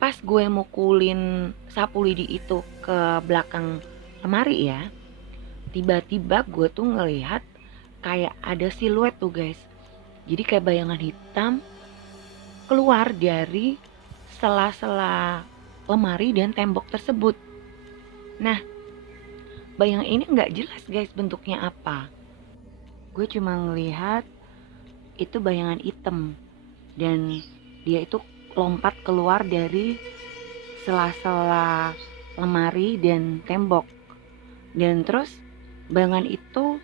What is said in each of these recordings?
Pas gue mukulin sapu lidi itu ke belakang lemari ya, tiba-tiba gue tuh ngelihat kayak ada siluet tuh guys. Jadi kayak bayangan hitam keluar dari sela-sela lemari dan tembok tersebut. Nah, bayangan ini nggak jelas guys bentuknya apa. Gue cuma ngelihat itu bayangan hitam dan dia itu lompat keluar dari sela-sela lemari dan tembok. Dan terus bayangan itu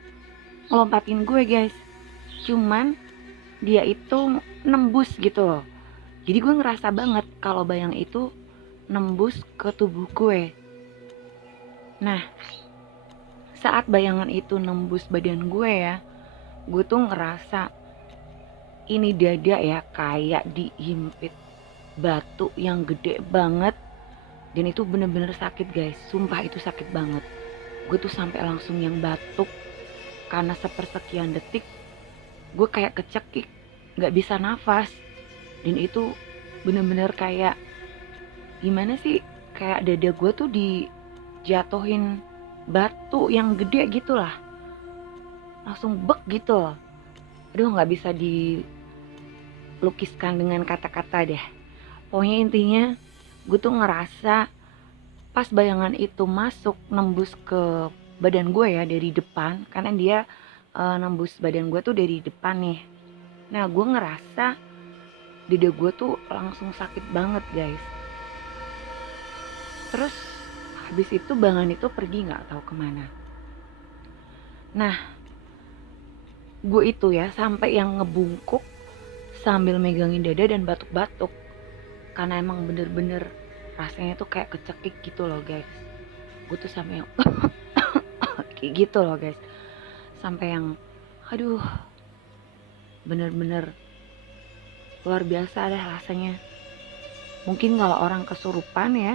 ngelompatin gue guys. Cuman dia itu nembus gitu loh. Jadi gue ngerasa banget kalau bayang itu nembus ke tubuh gue. Nah, saat bayangan itu nembus badan gue ya, gue tuh ngerasa ini dada ya kayak dihimpit batu yang gede banget. Dan itu bener-bener sakit guys, sumpah itu sakit banget. Gue tuh sampai langsung yang batuk karena sepersekian detik gue kayak kecekik, gak bisa nafas. Dan itu bener-bener kayak gimana sih, kayak dada gue tuh dijatuhin batu yang gede gitu lah, langsung bek gitu. Aduh gak bisa dilukiskan dengan kata-kata deh. Pokoknya intinya gue tuh ngerasa pas bayangan itu masuk nembus ke badan gue ya dari depan, karena dia nembus badan gue tuh dari depan nih. Nah gue ngerasa dada gue tuh langsung sakit banget guys. Terus habis itu bayangan itu pergi gak tahu kemana. Nah gue itu ya sampai yang ngebungkuk sambil megangin dada dan batuk-batuk, karena emang bener-bener rasanya tuh kayak kecekik gitu loh guys. Gue tuh sampai yang kayak gitu loh guys, sampai yang aduh bener-bener luar biasa deh rasanya. Mungkin kalau orang kesurupan ya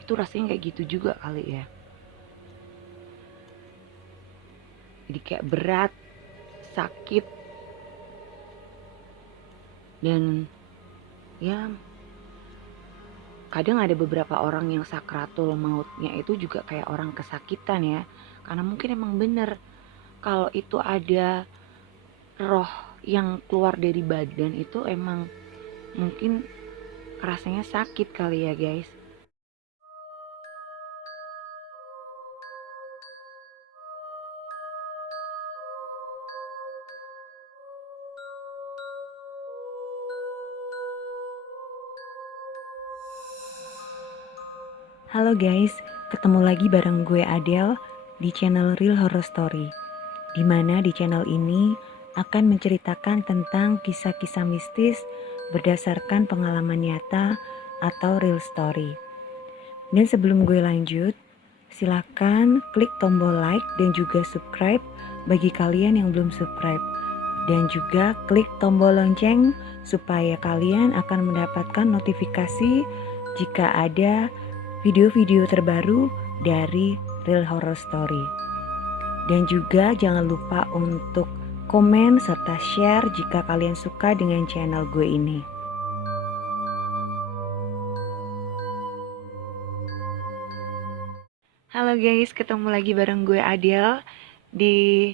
itu rasanya kayak gitu juga kali ya. Jadi kayak berat, sakit, dan ya kadang ada beberapa orang yang sakratul mautnya itu juga kayak orang kesakitan ya. Karena mungkin emang bener kalau itu ada roh yang keluar dari badan itu emang mungkin rasanya sakit kali ya guys. Halo guys, ketemu lagi bareng gue Adele di channel Real Horror Story. Dimana di channel ini akan menceritakan tentang kisah-kisah mistis berdasarkan pengalaman nyata atau real story. Dan sebelum gue lanjut, silakan klik tombol like dan juga subscribe bagi kalian yang belum subscribe. Dan juga klik tombol lonceng supaya kalian akan mendapatkan notifikasi jika ada video-video terbaru dari Real Horror Story. Dan juga jangan lupa untuk komen serta share jika kalian suka dengan channel gue ini. Halo guys, ketemu lagi bareng gue Adele di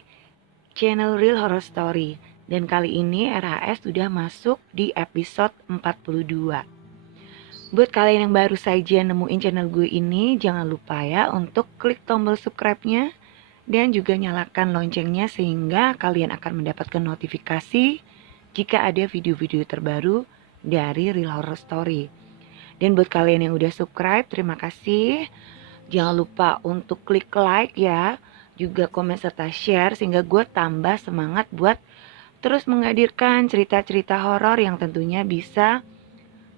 channel Real Horror Story. Dan kali ini RHS sudah masuk di episode 42. Buat kalian yang baru saja nemuin channel gue ini, jangan lupa ya untuk klik tombol subscribe-nya dan juga nyalakan loncengnya sehingga kalian akan mendapatkan notifikasi jika ada video-video terbaru dari Real Horror Story. Dan buat kalian yang udah subscribe, terima kasih. Jangan lupa untuk klik like ya, juga komen serta share sehingga gue tambah semangat buat terus menghadirkan cerita-cerita horor yang tentunya bisa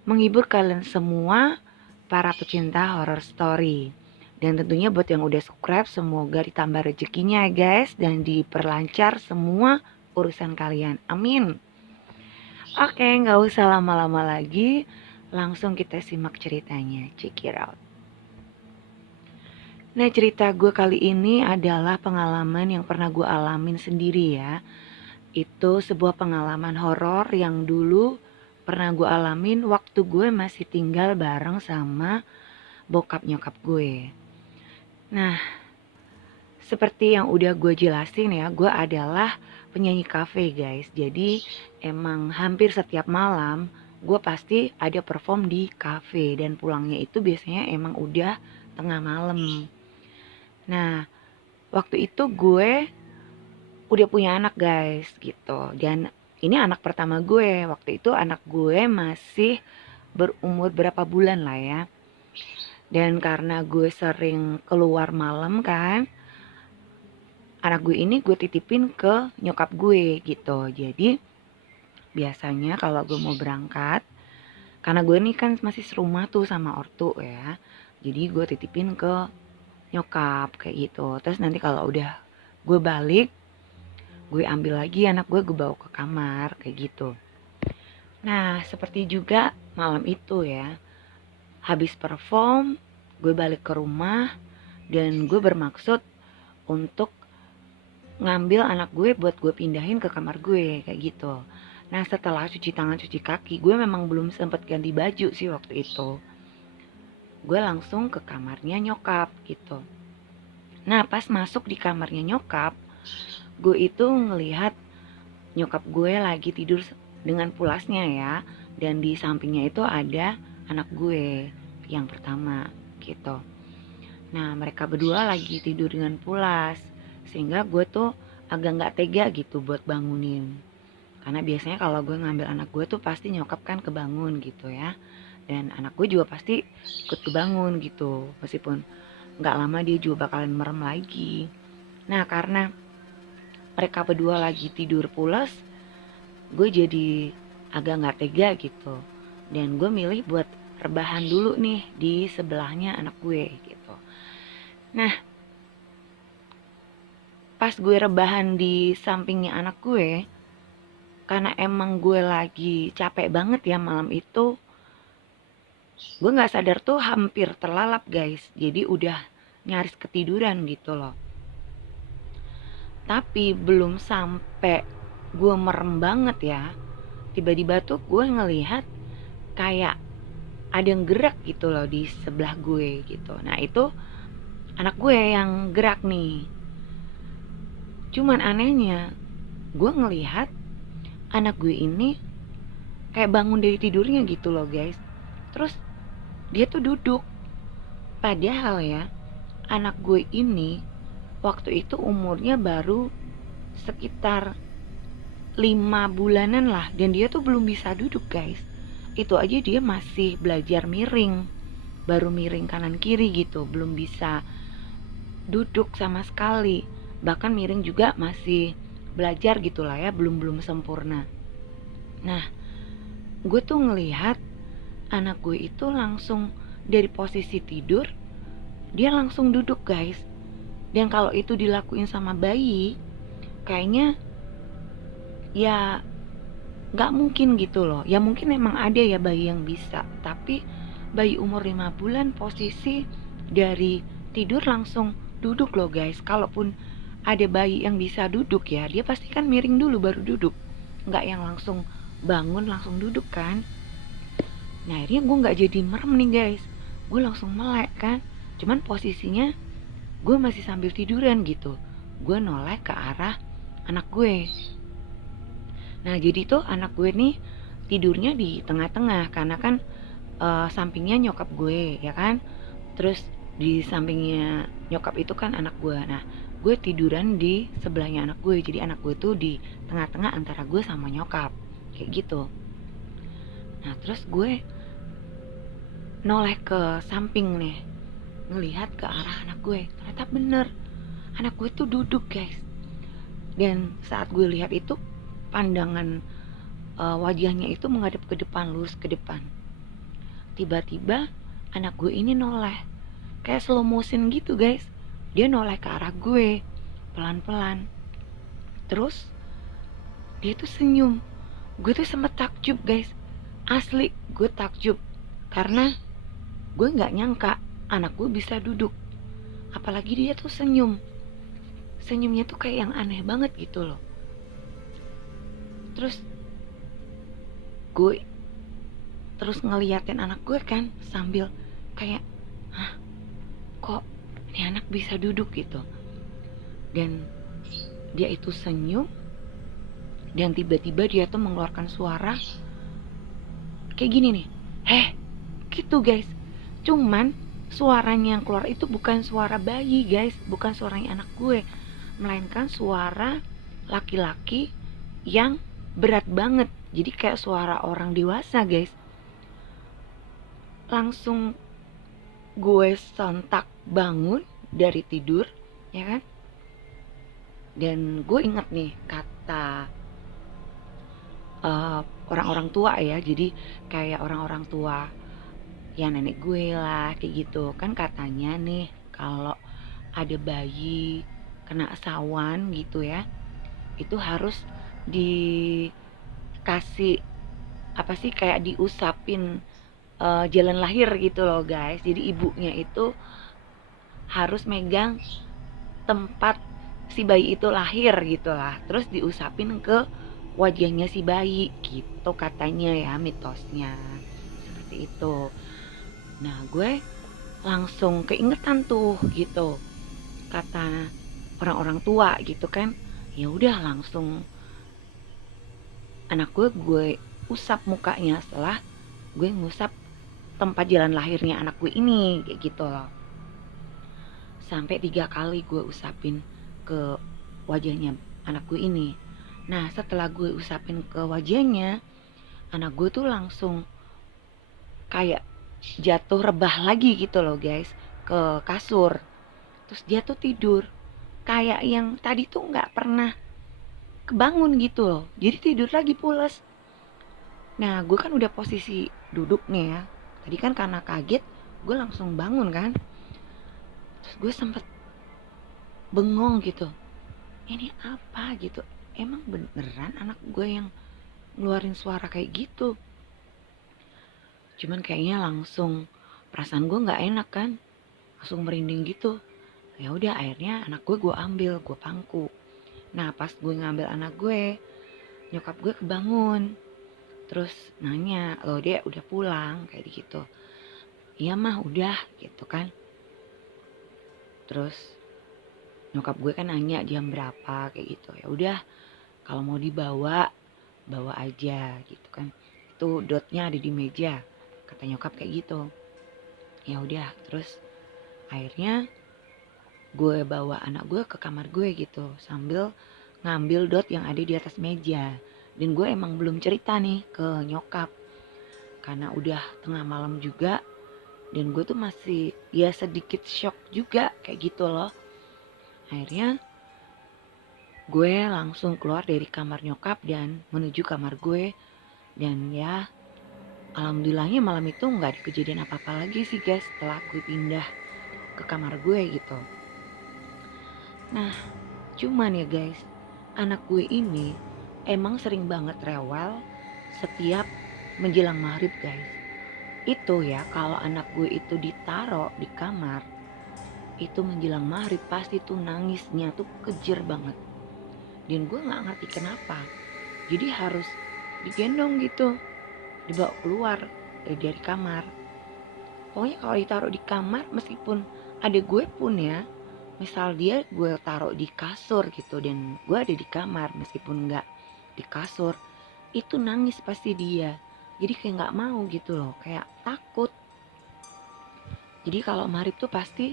menghibur kalian semua para pecinta horror story. Dan tentunya buat yang udah subscribe semoga ditambah rezekinya ya guys, dan diperlancar semua urusan kalian. Amin. Oke, gak usah lama-lama lagi, langsung kita simak ceritanya. Check it out. Nah, cerita gue kali ini adalah pengalaman yang pernah gue alamin sendiri ya. Itu sebuah pengalaman horor yang dulu pernah gue alamin waktu gue masih tinggal bareng sama bokap nyokap gue. Nah, seperti yang udah gue jelasin ya, gue adalah penyanyi kafe guys. Jadi emang hampir setiap malam gue pasti ada perform di kafe dan pulangnya itu biasanya emang udah tengah malam. Nah, waktu itu gue udah punya anak guys gitu. Dan ini anak pertama gue. Waktu itu anak gue masih berumur berapa bulan lah ya. Dan karena gue sering keluar malam kan, anak gue ini gue titipin ke nyokap gue gitu. Jadi biasanya kalau gue mau berangkat, karena gue ini kan masih serumah tuh sama ortu ya, jadi gue titipin ke nyokap kayak gitu. Terus nanti kalau udah gue balik, gue ambil lagi anak gue bawa ke kamar kayak gitu. Nah seperti juga malam itu ya, habis perform gue balik ke rumah dan gue bermaksud untuk ngambil anak gue buat gue pindahin ke kamar gue kayak gitu. Nah setelah cuci tangan cuci kaki, gue memang belum sempet ganti baju sih waktu itu. Gue langsung ke kamarnya nyokap gitu. Nah pas masuk di kamarnya nyokap, gue itu ngelihat nyokap gue lagi tidur dengan pulasnya ya. Dan di sampingnya itu ada anak gue yang pertama gitu. Nah mereka berdua lagi tidur dengan pulas, sehingga gue tuh agak gak tega gitu buat bangunin. Karena biasanya kalau gue ngambil anak gue tuh pasti nyokap kan kebangun gitu ya. Dan anak gue juga pasti ikut kebangun gitu. Meskipun gak lama dia juga bakalan merem lagi. Nah karena mereka berdua lagi tidur pulas, gue jadi agak gak tega gitu. Dan gue milih buat rebahan dulu nih di sebelahnya anak gue gitu. Nah pas gue rebahan di sampingnya anak gue, karena emang gue lagi capek banget ya malam itu, gue gak sadar tuh hampir terlalap guys. Jadi udah nyaris ketiduran gitu loh. Tapi belum sampai gue merem banget ya, tiba-tiba tuh gue ngelihat kayak ada yang gerak gitu loh di sebelah gue gitu. Nah itu anak gue yang gerak nih. Cuman anehnya gue ngelihat anak gue ini kayak bangun dari tidurnya gitu loh guys. Terus dia tuh duduk. Padahal ya anak gue ini waktu itu umurnya baru sekitar 5 bulanan lah. Dan dia tuh belum bisa duduk guys. Itu aja dia masih belajar miring, baru miring kanan kiri gitu, belum bisa duduk sama sekali. Bahkan miring juga masih belajar gitu lah ya, belum sempurna. Nah gue tuh ngelihat anak gue itu langsung dari posisi tidur dia langsung duduk guys. Dan kalau itu dilakuin sama bayi, kayaknya ya gak mungkin gitu loh. Ya mungkin emang ada ya bayi yang bisa, tapi bayi umur 5 bulan posisi dari tidur langsung duduk loh guys. Kalaupun ada bayi yang bisa duduk ya, dia pasti kan miring dulu baru duduk, gak yang langsung bangun langsung duduk kan. Nah akhirnya gue gak jadi merem nih guys, gue langsung melek kan. Cuman posisinya gue masih sambil tiduran gitu. Gue noleh ke arah anak gue. Nah jadi tuh anak gue nih tidurnya di tengah-tengah, karena kan sampingnya nyokap gue ya kan. Terus di sampingnya nyokap itu kan anak gue. Nah gue tiduran di sebelahnya anak gue. Jadi anak gue tuh di tengah-tengah antara gue sama nyokap kayak gitu. Nah terus gue noleh ke samping nih, ngelihat ke arah anak gue. Ternyata bener anak gue tuh duduk guys. Dan saat gue lihat itu pandangan wajahnya itu menghadap ke depan, lurus ke depan. Tiba-tiba anak gue ini noleh kayak slow motion gitu guys. Dia noleh ke arah gue pelan-pelan. Terus dia tuh senyum. Gue tuh sempet takjub guys. Asli gue takjub, karena gue gak nyangka anak gue bisa duduk. Apalagi dia tuh senyum. Senyumnya tuh kayak yang aneh banget gitu loh. Terus gue terus ngeliatin anak gue kan sambil kayak, hah, kok ini anak bisa duduk gitu. Dan dia itu senyum, dan tiba-tiba dia tuh mengeluarkan suara kayak gini nih, gitu guys. Cuman suaranya yang keluar itu bukan suara bayi guys, bukan suaranya anak gue, melainkan suara laki-laki yang berat banget. Jadi kayak suara orang dewasa guys. Langsung gue sontak bangun dari tidur, ya kan. Dan gue inget nih kata orang-orang tua ya. Jadi kayak orang-orang tua, ya nenek gue lah kayak gitu kan, katanya nih kalau ada bayi kena sawan gitu ya, itu harus dikasih apa sih, kayak diusapin jalan lahir gitu loh guys. Jadi ibunya itu harus megang tempat si bayi itu lahir gitu lah, terus diusapin ke wajahnya si bayi gitu katanya ya, mitosnya seperti itu. Nah gue langsung keingetan tuh gitu kata orang-orang tua gitu kan. Ya udah langsung anak gue usap mukanya setelah gue ngusap tempat jalan lahirnya anak gue ini kayak gitu loh. Sampai 3 kali gue usapin ke wajahnya anak gue ini. Nah setelah gue usapin ke wajahnya, anak gue tuh langsung kayak jatuh rebah lagi gitu loh guys, ke kasur. Terus dia tuh tidur kayak yang tadi tuh nggak pernah kebangun gitu loh, jadi tidur lagi pules. Nah gue kan udah posisi duduk nih ya, tadi kan karena kaget gue langsung bangun kan. Terus gue sempet bengong gitu, ini apa gitu, emang beneran anak gue yang ngeluarin suara kayak gitu. Cuman kayaknya langsung perasaan gue nggak enak kan, langsung merinding gitu. Ya udah akhirnya anak gue ambil, gue pangku. Nah pas gue ngambil anak gue, nyokap gue kebangun, terus nanya, loh dia udah pulang kayak gitu. Iya mah udah gitu kan. Terus nyokap gue kan nanya jam berapa kayak gitu. Ya udah kalau mau dibawa bawa aja gitu kan, itu dotnya ada di meja kata nyokap kayak gitu. Ya udah terus akhirnya gue bawa anak gue ke kamar gue gitu sambil ngambil dot yang ada di atas meja. Dan gue emang belum cerita nih ke nyokap karena udah tengah malam juga, dan gue tuh masih ya sedikit shock juga kayak gitu loh. Akhirnya gue langsung keluar dari kamar nyokap dan menuju kamar gue. Dan ya alhamdulillahnya malam itu gak ada kejadian apa-apa lagi sih guys setelah gue pindah ke kamar gue gitu. Nah cuman ya guys, anak gue ini emang sering banget rewel setiap menjelang maghrib guys. Itu ya kalau anak gue itu ditaro di kamar, itu menjelang maghrib pasti tuh nangisnya tuh kejer banget. Dan gue gak ngerti kenapa, jadi harus digendong gitu, dibawa keluar dari kamar. Pokoknya kalau ditaruh di kamar, meskipun ada gue pun ya, misal dia gue taruh di kasur gitu dan gue ada di kamar, meskipun gak di kasur, itu nangis pasti dia. Jadi kayak gak mau gitu loh, kayak takut. Jadi kalau maghrib tuh pasti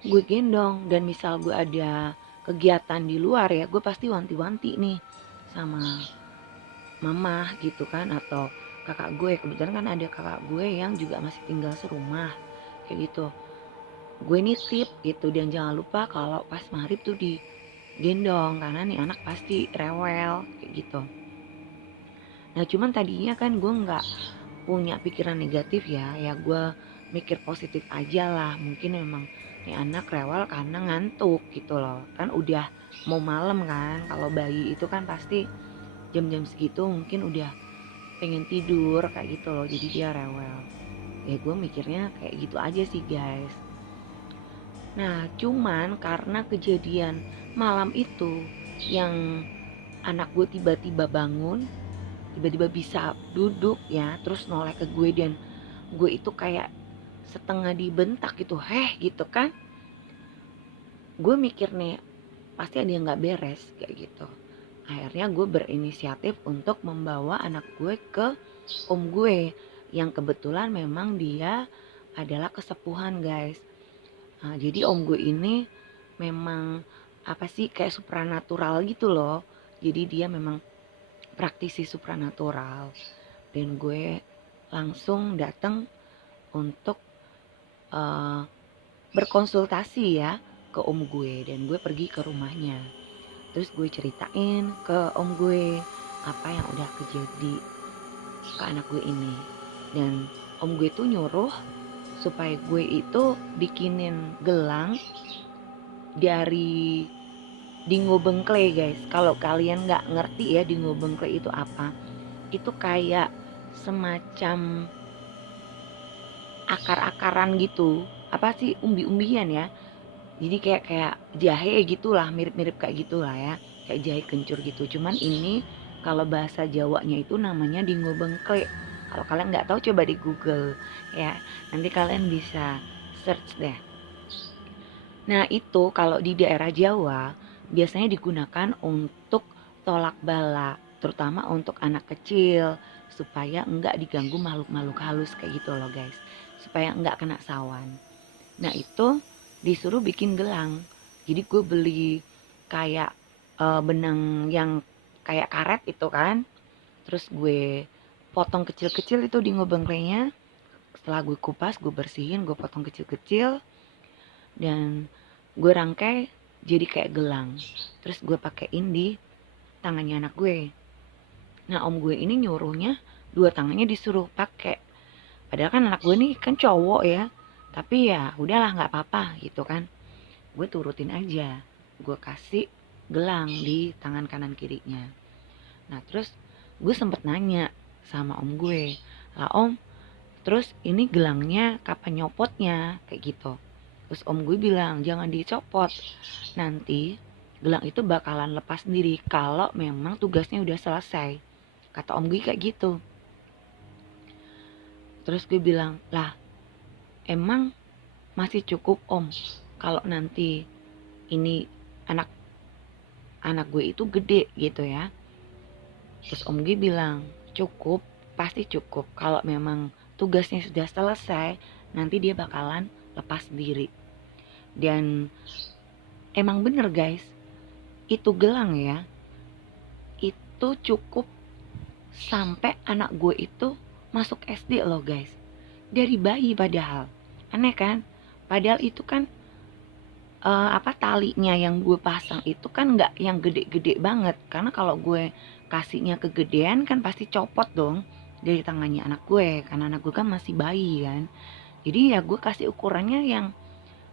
gue gendong, dan misal gue ada kegiatan di luar ya, gue pasti wanti-wanti nih sama mama gitu kan, atau kakak gue. Kebetulan kan ada kakak gue yang juga masih tinggal serumah kayak gitu. Gue nitip gitu, dan jangan lupa kalau pas maghrib tuh digendong karena nih anak pasti rewel kayak gitu. Nah cuman tadinya kan gue nggak punya pikiran negatif ya gue mikir positif aja lah. Mungkin memang nih anak rewel karena ngantuk gitu loh, kan udah mau malam kan, kalau bayi itu kan pasti jam-jam segitu mungkin udah pengen tidur kayak gitu loh, jadi dia rewel. Ya gue mikirnya kayak gitu aja sih guys. Nah cuman karena kejadian malam itu yang anak gue tiba-tiba bangun, tiba-tiba bisa duduk ya, terus noleh ke gue, dan gue itu kayak setengah dibentak gitu, gitu kan. Gue mikir nih, pasti ada yang nggak beres kayak gitu. Akhirnya gue berinisiatif untuk membawa anak gue ke om gue, yang kebetulan memang dia adalah kesepuhan guys. Nah, jadi om gue ini memang apa sih, kayak supranatural gitu loh. Jadi dia memang praktisi supranatural, dan gue langsung datang untuk uh, berkonsultasi ya ke om gue, dan gue pergi ke rumahnya. Terus gue ceritain ke om gue apa yang udah kejadi ke anak gue ini. Dan om gue tuh nyuruh supaya gue itu bikinin gelang dari dingo bengkle guys. Kalau kalian nggak ngerti ya dingo bengkle itu apa, itu kayak semacam akar-akaran gitu. Apa sih, umbi-umbian ya. Jadi kayak jahe gitulah, mirip-mirip kayak gitulah ya. Kayak jahe kencur gitu. Cuman ini kalau bahasa Jawanya itu namanya dingo bengkle. Kalau kalian nggak tahu coba di Google ya. Nanti kalian bisa search deh. Nah, itu kalau di daerah Jawa biasanya digunakan untuk tolak bala, terutama untuk anak kecil, supaya enggak diganggu makhluk-makhluk halus kayak gitu loh guys. Supaya enggak kena sawan. Nah, itu disuruh bikin gelang. Jadi gue beli kayak benang yang kayak karet itu kan. Terus gue potong kecil-kecil itu di ngobengklenya. Setelah gue kupas, gue bersihin, gue potong kecil-kecil, dan gue rangkai jadi kayak gelang. Terus gue pakein di tangannya anak gue. Nah, om gue ini nyuruhnya dua tangannya disuruh pakai. Padahal kan anak gue nih kan cowok ya. Tapi ya udahlah, nggak apa-apa gitu kan. Gue turutin aja. Gue kasih gelang di tangan kanan kirinya. Nah, terus gue sempet nanya sama om gue, lah om, terus ini gelangnya kapan nyopotnya kayak gitu. Terus om gue bilang jangan dicopot, nanti gelang itu bakalan lepas sendiri kalau memang tugasnya udah selesai, kata om gue kayak gitu. Terus gue bilang, lah emang masih cukup om kalau nanti ini anak anak gue itu gede gitu ya. Terus om gue bilang cukup, pasti cukup kalau memang tugasnya sudah selesai, nanti dia bakalan lepas sendiri. Dan emang bener guys, itu gelang ya, itu cukup sampai anak gue itu masuk SD loh guys. Dari bayi padahal. Aneh kan? Padahal itu kan talinya yang gue pasang itu kan nggak yang gede-gede banget. Karena kalau gue kasihnya kegedean kan pasti copot dong dari tangannya anak gue. Karena anak gue kan masih bayi kan. Jadi ya gue kasih ukurannya yang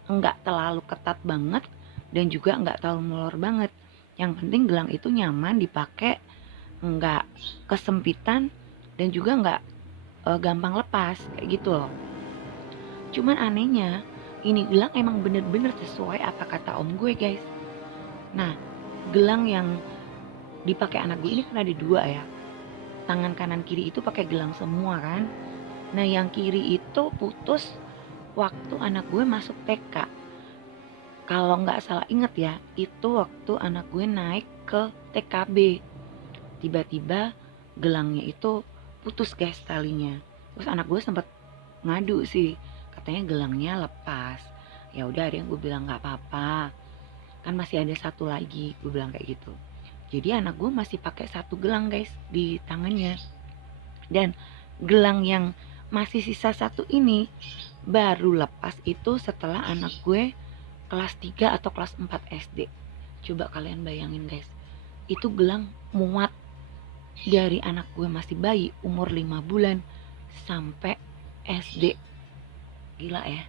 nggak terlalu ketat banget dan juga nggak terlalu molor banget. Yang penting gelang itu nyaman dipakai, nggak kesempitan, dan juga nggak gampang lepas kayak gitu loh. Cuman anehnya ini gelang emang bener-bener sesuai apa kata om gue guys. Nah, gelang yang dipakai anak gue ini kan ada dua ya. Tangan kanan kiri itu pakai gelang semua kan. Nah, yang kiri itu putus waktu anak gue masuk TK. Kalau nggak salah inget ya, itu waktu anak gue naik ke TKB. Tiba-tiba gelangnya itu putus guys talinya. Terus anak gue sempat ngadu sih, katanya gelangnya lepas. Ya udah, ada yang gue bilang nggak apa-apa, kan masih ada satu lagi, gue bilang kayak gitu. Jadi anak gue masih pakai satu gelang guys di tangannya. Dan gelang yang masih sisa satu ini baru lepas itu setelah anak gue kelas 3 atau kelas 4 SD. Coba kalian bayangin guys, itu gelang muat dari anak gue masih bayi umur 5 bulan sampai SD. Gila ya.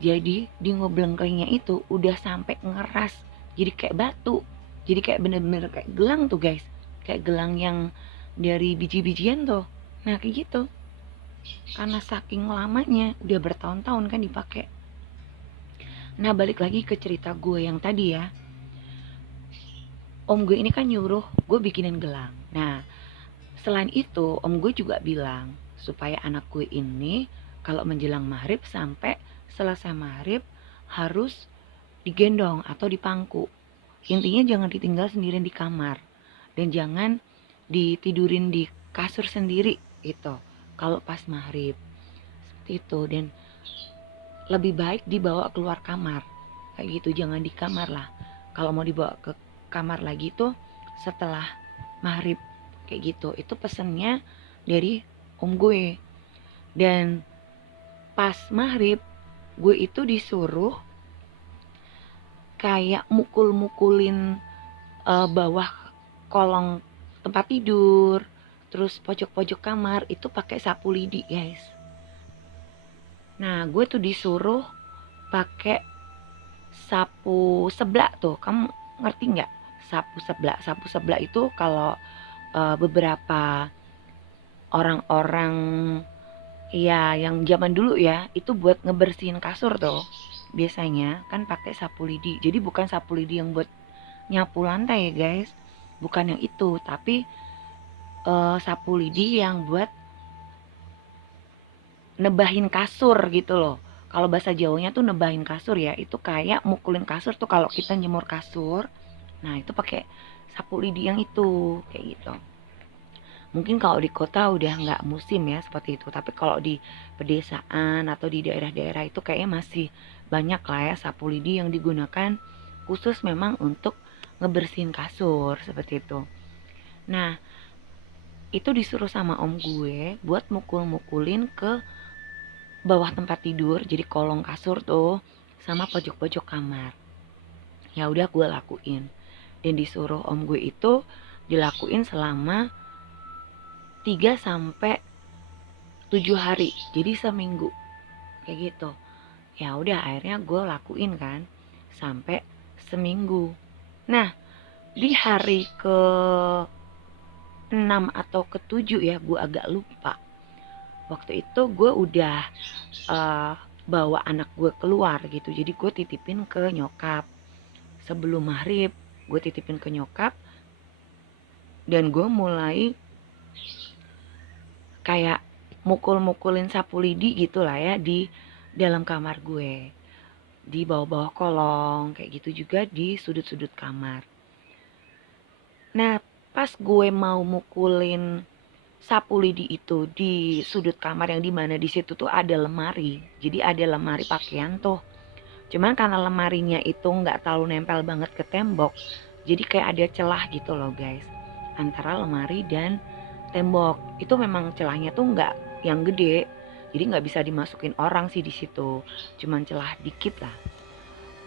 Jadi di ngoblengklingnya itu udah sampai ngeras, jadi kayak batu. Jadi kayak bener-bener kayak gelang tuh guys. Kayak gelang yang dari biji-bijian tuh. Nah kayak gitu. Karena saking lamanya, udah bertahun-tahun kan dipakai. Nah balik lagi ke cerita gue yang tadi ya. om gue ini kan nyuruh gue bikinin gelang. Nah, selain itu om gue juga bilang supaya anak gue ini kalau menjelang maghrib sampai selesai maghrib harus digendong atau dipangku. Intinya jangan ditinggal sendirian di kamar dan jangan ditidurin di kasur sendiri itu kalau pas maghrib seperti itu. Dan lebih baik dibawa keluar kamar kayak gitu, jangan di kamar lah. Kalau mau dibawa ke kamar lagi tuh setelah maghrib kayak gitu. Itu pesennya dari om gue. Dan pas maghrib gue itu disuruh kayak mukul-mukulin bawah kolong tempat tidur, terus pojok-pojok kamar itu pakai sapu lidi guys. Nah gue tuh disuruh pakai sapu seblak tuh, kamu ngerti nggak sapu seblak? Sapu seblak itu kalau beberapa orang-orang ya yang zaman dulu ya itu buat ngebersihin kasur tuh biasanya kan pakai sapu lidi. Jadi bukan sapu lidi yang buat nyapu lantai ya guys, bukan yang itu, tapi sapu lidi yang buat nebahin kasur gitu loh. Kalau bahasa Jawanya tuh nebahin kasur ya, itu kayak mukulin kasur tuh kalau kita jemur kasur. Nah itu pakai sapu lidi yang itu kayak gitu. Mungkin kalau di kota udah nggak musim ya seperti itu, tapi kalau di pedesaan atau di daerah-daerah itu kayaknya masih banyak lah ya sapu lidi yang digunakan khusus memang untuk ngebersihin kasur seperti itu. Nah itu disuruh sama om gue buat mukul-mukulin ke bawah tempat tidur, jadi kolong kasur tuh sama pojok-pojok kamar. Ya udah gue lakuin, dan disuruh om gue itu dilakuin selama 3 sampai 7 hari, jadi seminggu kayak gitu. Ya udah akhirnya gue lakuin kan sampai seminggu. Nah di hari ke 6 atau ke 7 ya, gue agak lupa. Waktu itu gue udah bawa anak gue keluar gitu, jadi gue titipin ke nyokap. Sebelum maghrib gue titipin ke nyokap, dan gue mulai kayak mukul-mukulin sapu lidi gitu lah ya di dalam kamar gue, di bawah-bawah kolong kayak gitu, juga di sudut-sudut kamar. Nah pas gue mau mukulin sapu lidi itu di sudut kamar yang dimana di situ tuh ada lemari, jadi ada lemari pakaian tuh. Cuman karena lemarinya itu nggak terlalu nempel banget ke tembok, jadi kayak ada celah gitu loh guys antara lemari dan tembok. Itu memang celahnya tuh nggak yang gede, jadi nggak bisa dimasukin orang sih di situ, cuman celah dikit lah.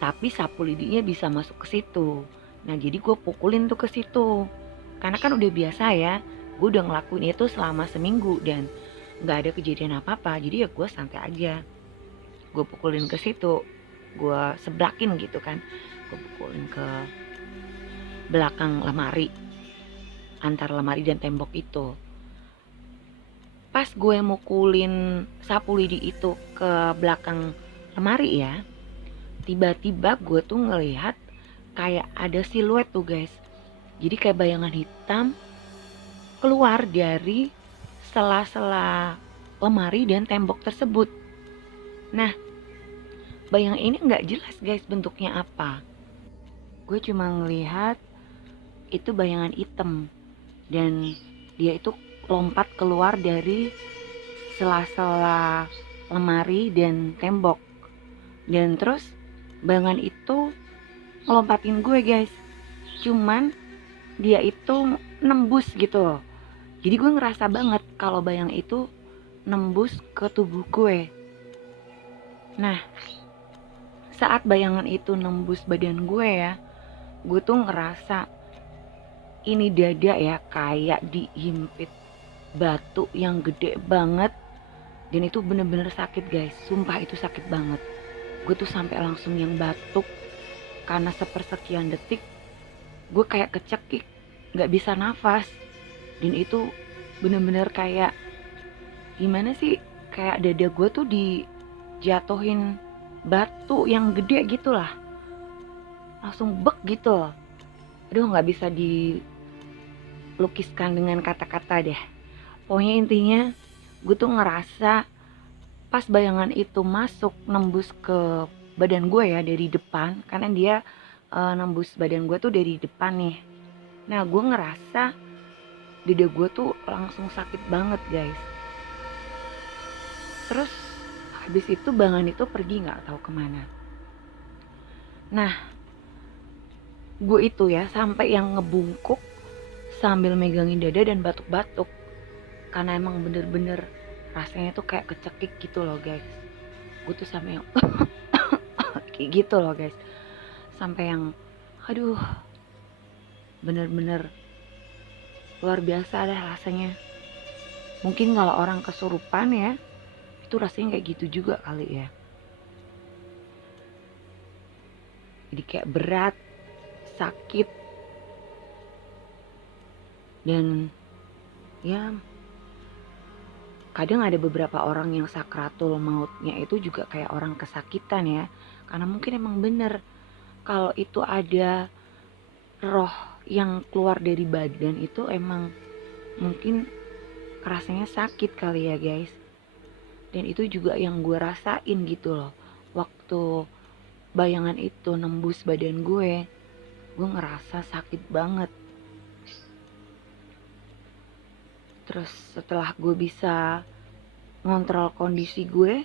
Tapi sapu lidinya bisa masuk ke situ. Nah jadi gue pukulin tuh ke situ, karena kan udah biasa ya, gue udah ngelakuin itu selama seminggu dan nggak ada kejadian apa-apa, jadi ya gue santai aja. Gue pukulin ke situ, gue sebrakin gitu kan, gue pukulin ke belakang lemari, antara lemari dan tembok itu. Pas gue mukulin sapu lidi itu ke belakang lemari ya, tiba-tiba gue tuh ngelihat kayak ada siluet tuh guys, jadi kayak bayangan hitam keluar dari sela-sela lemari dan tembok tersebut. Nah bayangan ini nggak jelas guys bentuknya apa, gue cuma ngelihat itu bayangan hitam dan dia itu lompat keluar dari sela-sela lemari dan tembok, dan terus bayangan itu ngelompatin gue guys. Cuman dia itu nembus gitu loh, jadi gue ngerasa banget kalau bayangan itu nembus ke tubuh gue. Nah saat bayangan itu nembus badan gue ya, gue tuh ngerasa ini dada ya kayak dihimpit batu yang gede banget, dan itu bener-bener sakit guys, sumpah itu sakit banget. Gue tuh sampai langsung yang batuk karena sepersekian detik gue kayak kecekik, gak bisa nafas. Dan itu bener-bener kayak gimana sih, kayak dada gue tuh dijatuhin batu yang gede gitu lah, langsung bek gitu loh. aduh nggak bisa dilukiskan dengan kata-kata deh. Pokoknya intinya gue tuh ngerasa pas bayangan itu masuk nembus ke badan gue ya dari depan, karena dia nembus badan gue tuh dari depan nih. Nah gue ngerasa dada gue tuh langsung sakit banget guys. Terus habis itu bayangan itu pergi nggak tahu kemana. Nah gue itu ya sampai yang ngebungkuk sambil megangin dada dan batuk-batuk, karena emang bener-bener rasanya tuh kayak kecekik gitu loh guys. Gue tuh sampai yang kayak gitu loh guys, sampai yang aduh bener-bener luar biasa deh rasanya. Mungkin kalau orang kesurupan ya itu rasanya kayak gitu juga kali ya. Jadi kayak berat, sakit, dan ya kadang ada beberapa orang yang sakratul mautnya itu juga kayak orang kesakitan ya. Karena mungkin emang bener kalau itu ada roh yang keluar dari badan itu emang mungkin rasanya sakit kali ya guys. Dan itu juga yang gue rasain gitu loh. Waktu bayangan itu nembus badan gue ngerasa sakit banget. Terus setelah gue bisa ngontrol kondisi gue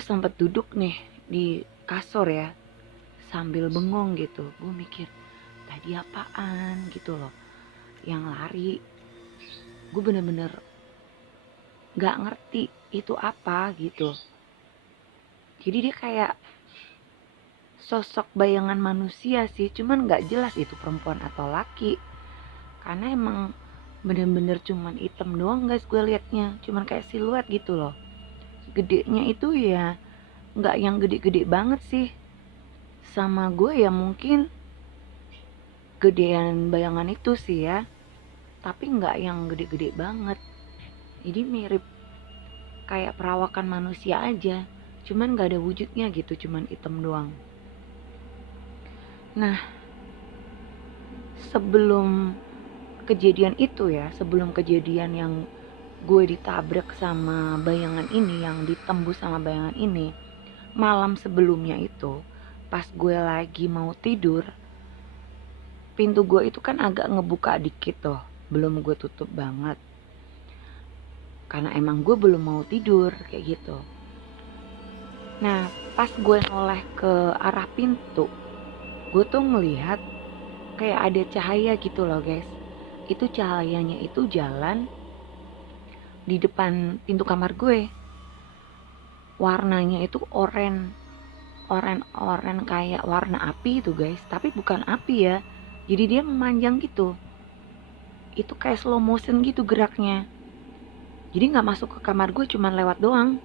sempet duduk nih di kasur ya sambil bengong gitu. Gue mikir tadi apaan gitu loh yang lari. Gue bener-bener gak ngerti itu apa gitu. Jadi dia kayak sosok bayangan manusia sih, cuman gak jelas itu perempuan atau laki. Karena emang bener-bener cuman hitam doang guys gue liatnya, cuman kayak siluet gitu loh. Gedenya itu ya gak yang gede-gede banget sih. Sama gue ya mungkin gedean bayangan itu sih ya, tapi gak yang gede-gede banget. Jadi mirip kayak perawakan manusia aja, cuman gak ada wujudnya gitu, cuman hitam doang. Nah sebelum kejadian itu ya, sebelum kejadian yang gue ditabrak sama bayangan ini, yang ditembus sama bayangan ini, malam sebelumnya itu pas gue lagi mau tidur, pintu gue itu kan agak ngebuka dikit tuh, belum gue tutup banget karena emang gue belum mau tidur kayak gitu. Nah pas gue noleh ke arah pintu, gue tuh ngelihat kayak ada cahaya gitu loh guys. Itu cahayanya itu jalan di depan pintu kamar gue. Warnanya itu oren kayak warna api itu guys, tapi bukan api ya. Jadi dia memanjang gitu. Itu kayak slow motion gitu geraknya. Jadi gak masuk ke kamar gue, cuman lewat doang.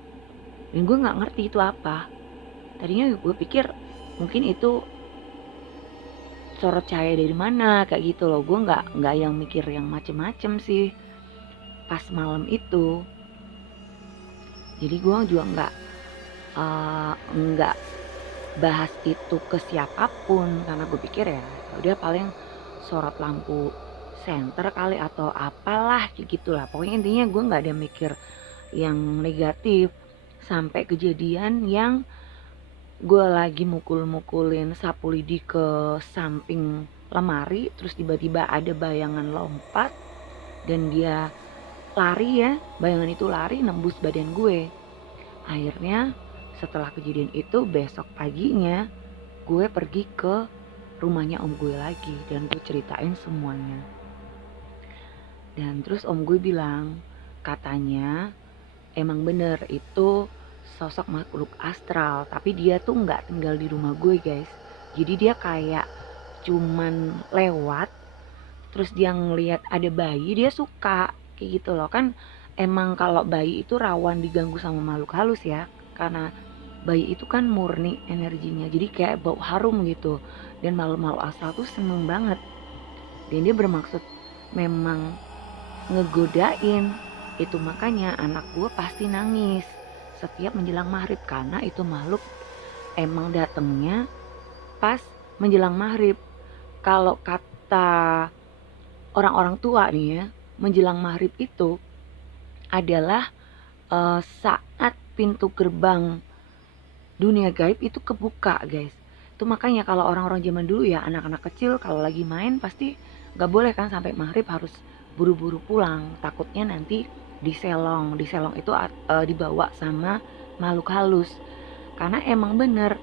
Dan gue gak ngerti itu apa. Tadinya gue pikir mungkin itu sorot cahaya dari mana kayak gitu loh. Gue gak yang mikir yang macem-macem sih pas malam itu. Jadi gue juga nggak bahas itu ke siapapun, karena gue pikir ya udah paling sorot lampu senter kali atau apalah gitulah. Pokoknya intinya gue nggak ada mikir yang negatif sampai kejadian yang gue lagi mukul-mukulin sapu lidi ke samping lemari, terus tiba-tiba ada bayangan lompat dan dia lari ya, bayangan itu lari nembus badan gue. Akhirnya setelah kejadian itu besok paginya gue pergi ke rumahnya om gue lagi dan gue ceritain semuanya. Dan terus om gue bilang katanya emang bener itu sosok makhluk astral, tapi dia tuh gak tinggal di rumah gue guys. Jadi dia kayak cuman lewat, terus dia ngeliat ada bayi, dia suka kayak gitu loh. Kan emang kalau bayi itu rawan diganggu sama makhluk halus ya, karena bayi itu kan murni energinya, jadi kayak bau harum gitu. Dan makhluk-makhluk astral tuh seneng banget, dan dia bermaksud memang ngegodain. Itu makanya anak gue pasti nangis setiap menjelang maghrib, karena itu makhluk emang datangnya pas menjelang maghrib. kalau kata orang-orang tua nih ya, menjelang maghrib itu adalah saat pintu gerbang dunia gaib itu kebuka guys. Itu makanya kalau orang-orang zaman dulu ya, anak-anak kecil kalau lagi main pasti gak boleh kan sampai maghrib, harus buru-buru pulang, takutnya nanti diselong itu dibawa sama makhluk halus. Karena emang bener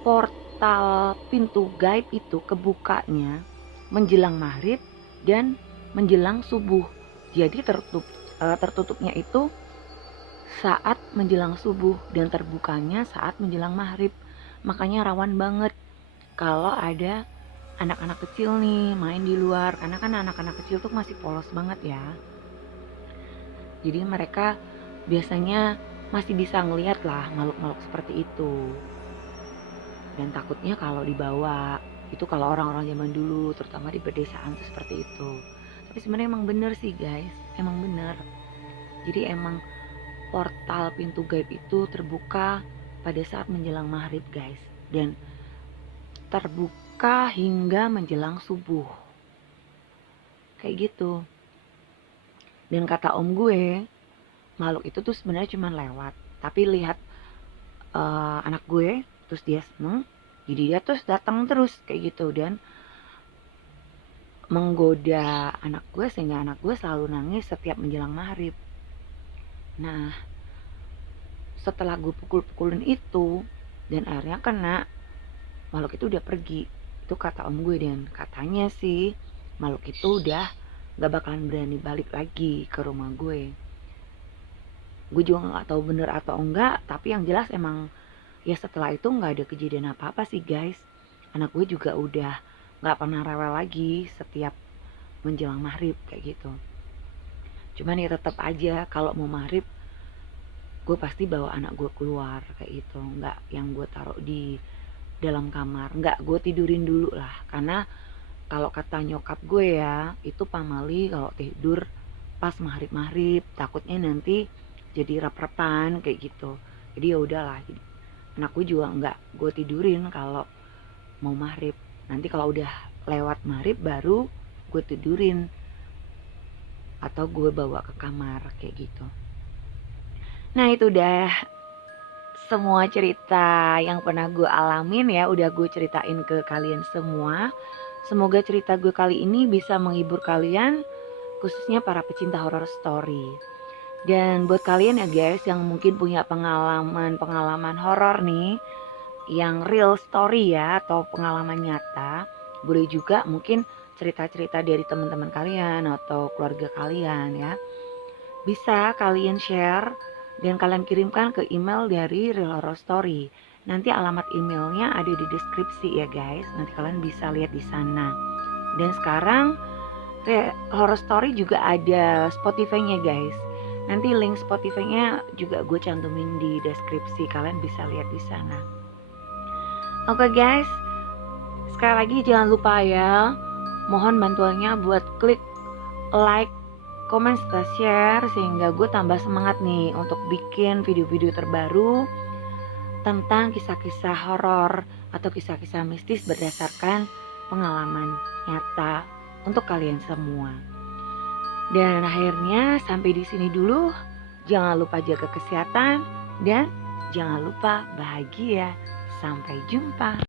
portal pintu gaib itu kebukanya menjelang maghrib dan menjelang subuh. Jadi tertutupnya itu saat menjelang subuh dan terbukanya saat menjelang maghrib. Makanya rawan banget kalau ada anak-anak kecil nih main di luar, karena kan anak-anak kecil tuh masih polos banget ya. Jadi mereka biasanya masih bisa ngelihat lah makhluk-makhluk seperti itu. Dan takutnya kalau dibawa, itu kalau orang-orang zaman dulu terutama di pedesaan tuh seperti itu. Tapi sebenarnya emang bener sih guys, emang bener. Jadi emang portal pintu gaib itu terbuka pada saat menjelang maghrib guys, dan terbuka hingga menjelang subuh kayak gitu. Dan kata om gue, makhluk itu tuh sebenarnya cuma lewat, tapi lihat anak gue terus dia seneng, jadi dia terus datang terus kayak gitu dan menggoda anak gue sehingga anak gue selalu nangis setiap menjelang maghrib. Nah, setelah gue pukul-pukulin itu dan akhirnya kena, makhluk itu udah pergi. Itu kata om gue, dan katanya sih makhluk itu udah gak bakalan berani balik lagi ke rumah gue. Gue juga gak tahu bener atau enggak, tapi yang jelas emang ya setelah itu gak ada kejadian apa-apa sih guys. Anak gue juga udah gak pernah rewel lagi setiap menjelang maghrib kayak gitu. Cuman ya tetap aja kalau mau maghrib gue pasti bawa anak gue keluar kayak gitu, nggak yang gue taruh di dalam kamar, nggak, gue tidurin dulu lah. Karena kalau kata nyokap gue ya, itu pamali kalau tidur pas maghrib takutnya nanti jadi rep-repan kayak gitu. Jadi ya udahlah, anak gue juga nggak gue tidurin kalau mau maghrib. Nanti kalau udah lewat maghrib baru gue tidurin atau gue bawa ke kamar kayak gitu. Nah itu udah semua cerita yang pernah gue alamin ya, udah gue ceritain ke kalian semua. Semoga cerita gue kali ini bisa menghibur kalian, khususnya para pecinta horror story. Dan buat kalian ya guys yang mungkin punya pengalaman horor nih, yang real story ya atau pengalaman nyata, boleh juga mungkin cerita-cerita dari teman-teman kalian atau keluarga kalian ya. Bisa kalian share dan kalian kirimkan ke email dari Real Horror Story. Nanti alamat emailnya ada di deskripsi ya guys. Nanti kalian bisa lihat di sana. Dan sekarang Horror Story juga ada Spotify-nya guys. Nanti link Spotify-nya juga gue cantumin di deskripsi. Kalian bisa lihat di sana. Oke guys, sekali lagi jangan lupa ya, mohon bantuannya buat klik like, komen, serta share sehingga gue tambah semangat nih untuk bikin video-video terbaru tentang kisah-kisah horor atau kisah-kisah mistis berdasarkan pengalaman nyata untuk kalian semua. Dan akhirnya sampai di sini dulu. Jangan lupa jaga kesehatan dan jangan lupa bahagia. Sampai jumpa.